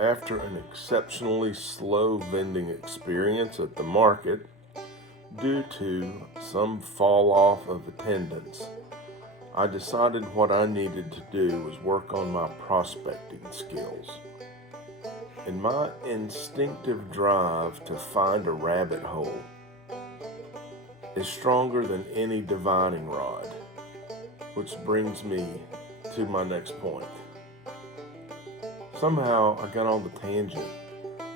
After an exceptionally slow vending experience at the market due to some fall off of attendance, I decided what I needed to do was work on my prospecting skills. In my instinctive drive to find a rabbit hole is stronger than any divining rod, which brings me to my next point. Somehow I got on the tangent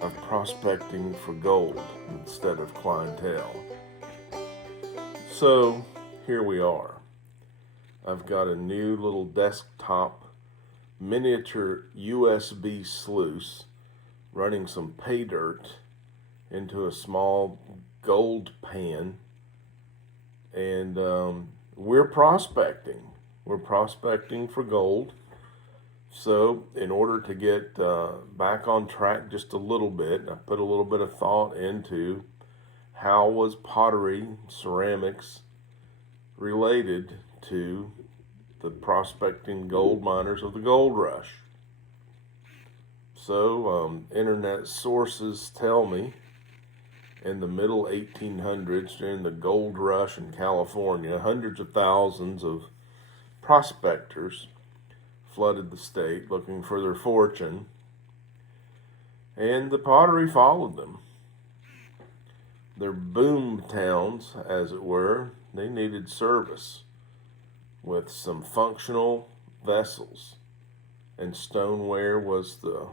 of prospecting for gold instead of clientele. So here we are. I've got a new little desktop miniature USB sluice running some Paydirt into a small gold pan, and we're prospecting. We're prospecting for gold. So in order to get back on track just a little bit, I put a little bit of thought into how was pottery, ceramics related to the prospecting gold miners of the gold rush. So internet sources tell me in the middle 1800s, during the gold rush in California, hundreds of thousands of prospectors flooded the state looking for their fortune, and the pottery followed them. Their boom towns, as it were, they needed service with some functional vessels, and stoneware was the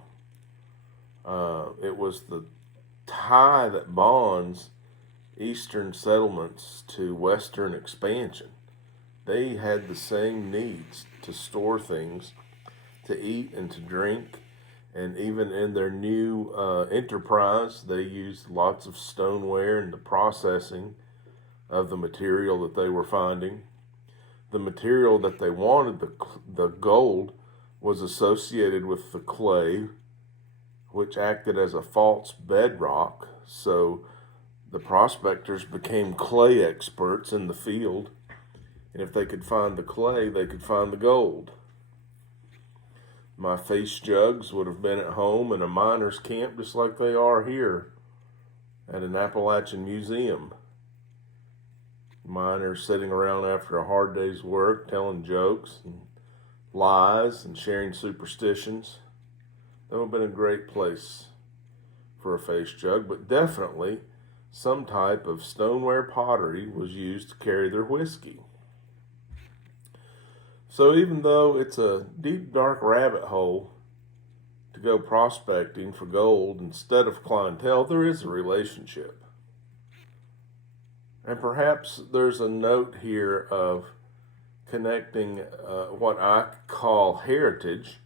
tie that bonds eastern settlements to western expansion. They had the same needs to store things, to eat and to drink, and even in their new enterprise, they used lots of stoneware in the processing of the material that they were finding. The material that they wanted, the gold, was associated with the clay, which acted as a false bedrock. So the prospectors became clay experts in the field. And if they could find the clay, they could find the gold. My face jugs would have been at home in a miner's camp just like they are here at an Appalachian museum. Miners sitting around after a hard day's work, telling jokes and lies and sharing superstitions. That would have been a great place for a face jug, but definitely some type of stoneware pottery was used to carry their whiskey. So even though it's a deep, dark rabbit hole to go prospecting for gold instead of clientele, there is a relationship. And perhaps there's a note here of connecting what I call heritage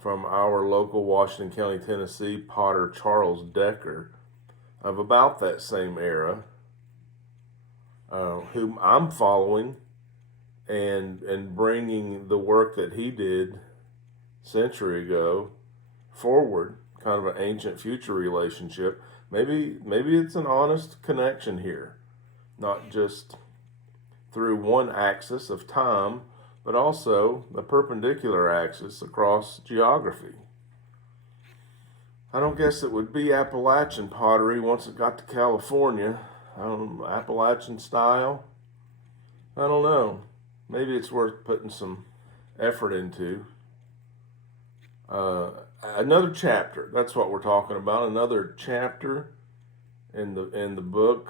from our local Washington County, Tennessee potter Charles Decker of about that same era, whom I'm following and bringing the work that he did a century ago forward, kind of an ancient future relationship. Maybe it's an honest connection here, not just through one axis of time, but also the perpendicular axis across geography. I don't guess it would be Appalachian pottery once it got to California. Appalachian style? I don't know. Maybe it's worth putting some effort into. Another chapter, that's what we're talking about. Another chapter in the book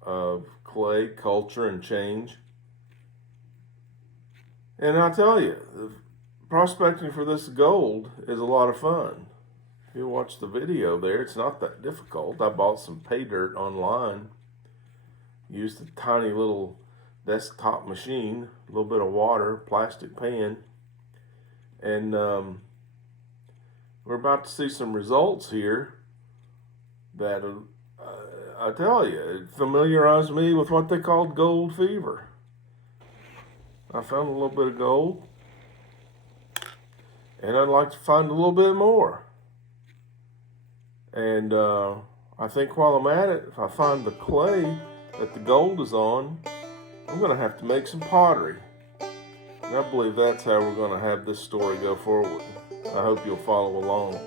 of clay, culture, and change. And I'll tell you, prospecting for this gold is a lot of fun. If you watch the video there, it's not that difficult. I bought some Paydirt online, used a tiny little desktop machine, a little bit of water, plastic pan, and we're about to see some results here that I tell you, it familiarized me with what they called gold fever. I found a little bit of gold, and I'd like to find a little bit more. And I think while I'm at it, if I find the clay that the gold is on, I'm going to have to make some pottery. And I believe that's how we're going to have this story go forward. I hope you'll follow along.